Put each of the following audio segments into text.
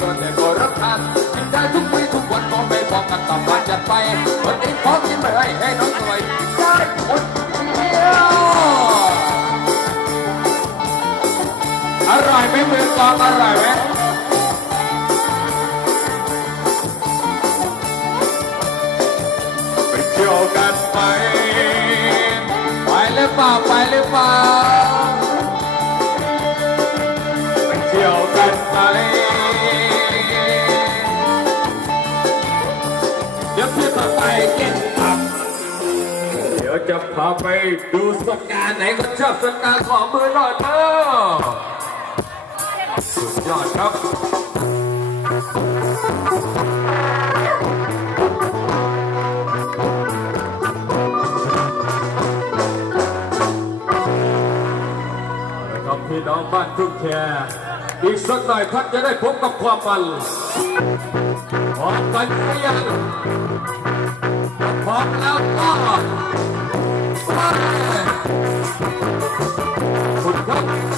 และไม่มีตัวแต่ก็รับทานกินได้ทุกวีทุกวันก็ไม่บอกันต่อมาจัดไปวันนี้ขอมกินไปให้ให้น้องสวยได้คนเดียวอร่อยไหมมือกองอร่อยไหมไปเที่ยวกันไหมไปหรือเปล่าไปหรือเปล่าไป ดี๋ยวพี่พาไปกินตับเดี๋ยวจะพาไปดูสกาไหนก็ชอบสกาขอมือหน่อยเถอะสุดยอดครับนะครับพี่น้องบ้านทุ่งแคอีกสักหน่อยท่านจะได้พบกับความมัน พร้อมกันหรือยังพร้อมแล้วก็ไปคุณครับ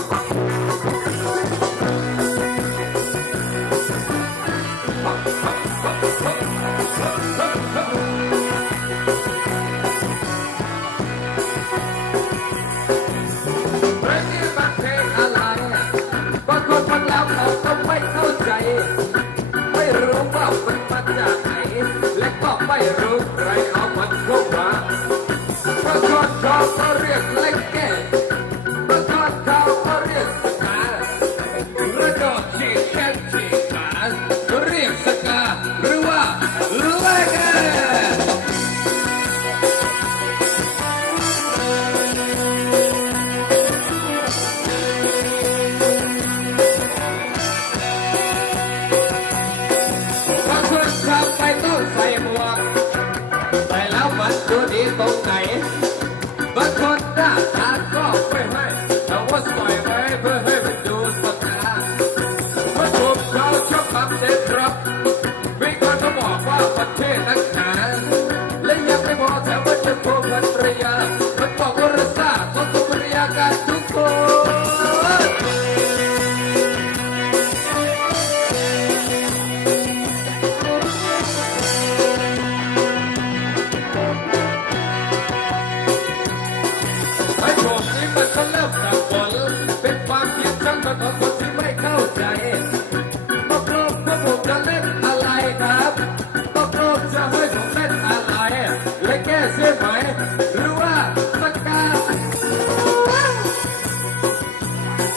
และยังไม่พอแถมว่าจะพวกภรรยามันบอกว่ารักษาต้องภรรยากัน และแก้เสื้อไหมหรือว่า